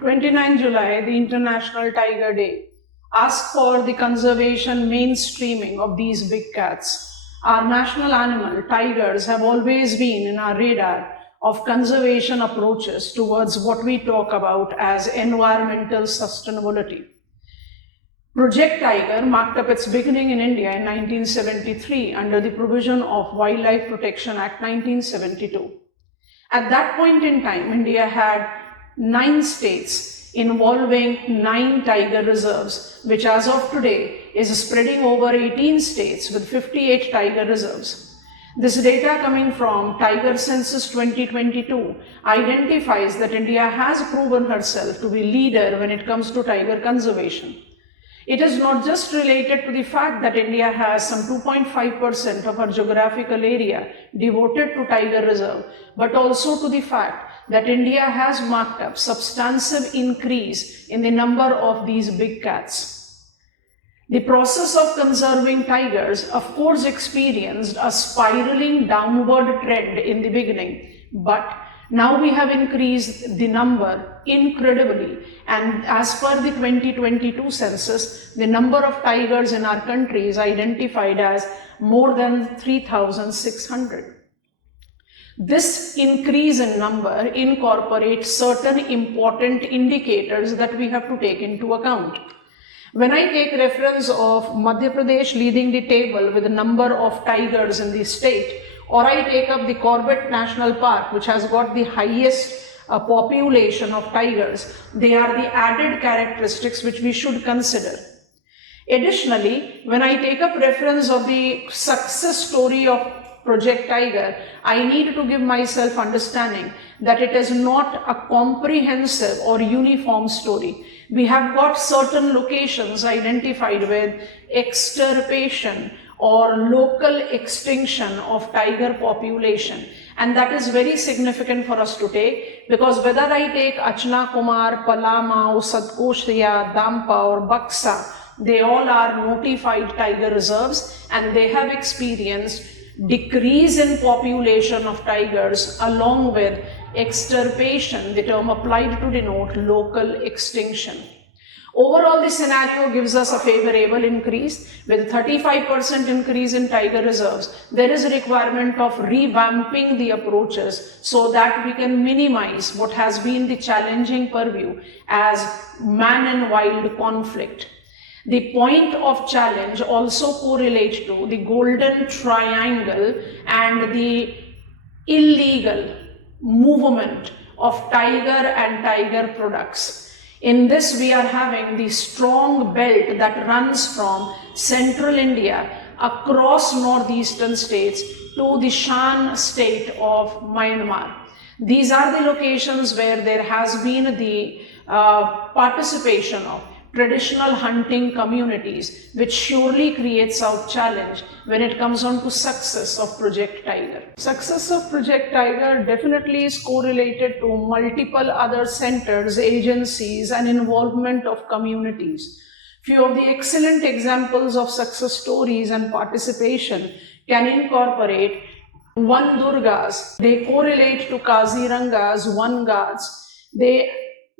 29 July, the International Tiger Day, asks for the conservation mainstreaming of these big cats. Our national animal, tigers, have always been in our radar of conservation approaches towards what we talk about as environmental sustainability. Project Tiger marked up its beginning in India in 1973 under the provision of Wildlife Protection Act 1972. At that point in time, India had 9 states involving 9 tiger reserves, which as of today is spreading over 18 states with 58 tiger reserves. This data coming from Tiger Census 2022 identifies that India has proven herself to be leader when it comes to tiger conservation. It is not just related to the fact that India has some 2.5% of our geographical area devoted to tiger reserve, but also to the fact that India has marked up substantial increase in the number of these big cats. The process of conserving tigers, of course, experienced a spiraling downward trend in the beginning, but now we have increased the number incredibly, and as per the 2022 census, the number of tigers in our country is identified as more than 3,600. This increase in number incorporates certain important indicators that we have to take into account. When I take reference of Madhya Pradesh leading the table with the number of tigers in the state, or I take up the Corbett National Park, which has got the highest population of tigers, they are the added characteristics which we should consider. Additionally, when I take up reference of the success story of Project Tiger, I need to give myself understanding that it is not a comprehensive or uniform story. We have got certain locations identified with extirpation or local extinction of tiger population, and that is very significant for us to take, because whether I take Achna Kumar, Palamau, Sadkoshriya, Dampa or Baksa, they all are notified tiger reserves and they have experienced decrease in population of tigers along with extirpation, the term applied to denote local extinction. Overall, the scenario gives us a favorable increase. With 35% increase in tiger reserves, there is a requirement of revamping the approaches so that we can minimize what has been the challenging purview as man and wild conflict. The point of challenge also correlates to the golden triangle and the illegal movement of tiger and tiger products. In this, we are having the strong belt that runs from central India across northeastern states to the Shan state of Myanmar. These are the locations where there has been the participation of traditional hunting communities, which surely creates a challenge when it comes on to success of Project Tiger. Success of Project Tiger definitely is correlated to multiple other centers, agencies and involvement of communities. Few of the excellent examples of success stories and participation can incorporate One Durgas. They correlate to Kaziranga's One Guards. They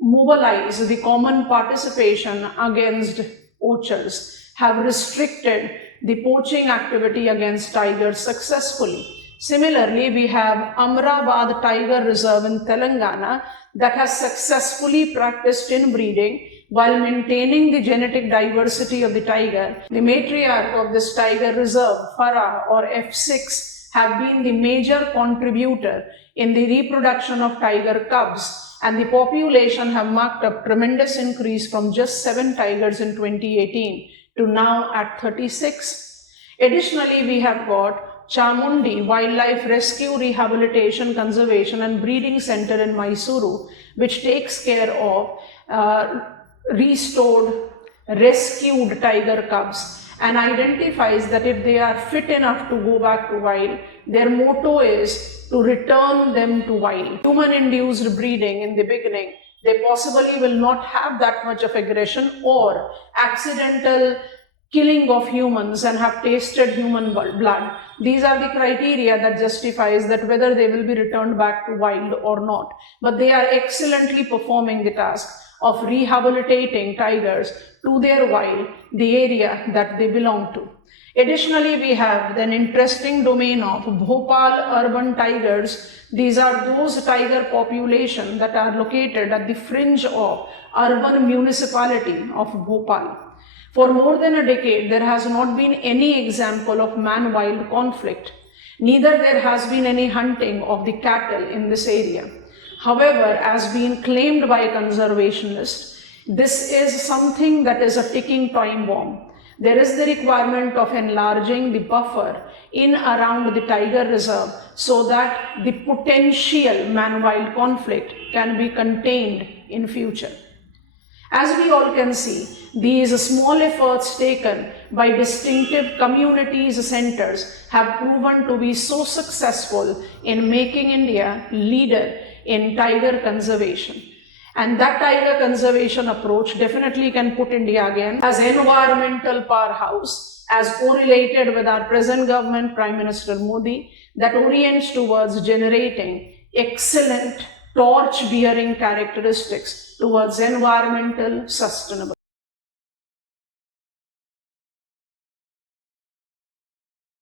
mobilize the common participation against poachers, have restricted the poaching activity against tigers successfully. Similarly, we have Amrabad Tiger Reserve in Telangana that has successfully practiced inbreeding while maintaining the genetic diversity of the tiger. The matriarch of this tiger reserve, Farah or F6, have been the major contributor in the reproduction of tiger cubs, and the population have marked up tremendous increase from just 7 tigers in 2018 to now at 36. Additionally, we have got Chamundi Wildlife Rescue Rehabilitation Conservation and Breeding Center in Mysuru, which takes care of restored, rescued tiger cubs and identifies that if they are fit enough to go back to wild, their motto is to return them to wild. Human-induced breeding in the beginning, they possibly will not have that much of aggression or accidental killing of humans and have tasted human blood. These are the criteria that justifies that whether they will be returned back to wild or not. But they are excellently performing the task. of rehabilitating tigers to their wild, the area that they belong to. Additionally, we have an interesting domain of Bhopal urban tigers. These are those tiger populations that are located at the fringe of urban municipality of Bhopal. For more than a decade, there has not been any example of man-wild conflict. Neither there has been any hunting of the cattle in this area. However, as being claimed by conservationists, this is something that is a ticking time bomb. There is the requirement of enlarging the buffer in around the tiger reserve so that the potential man-wild conflict can be contained in future. As we all can see, these small efforts taken by distinctive communities centers have proven to be so successful in making India leader in tiger conservation. And that tiger conservation approach definitely can put India again as environmental powerhouse, as correlated with our present government, Prime Minister Modi, that orients towards generating excellent torch-bearing characteristics towards environmental sustainability.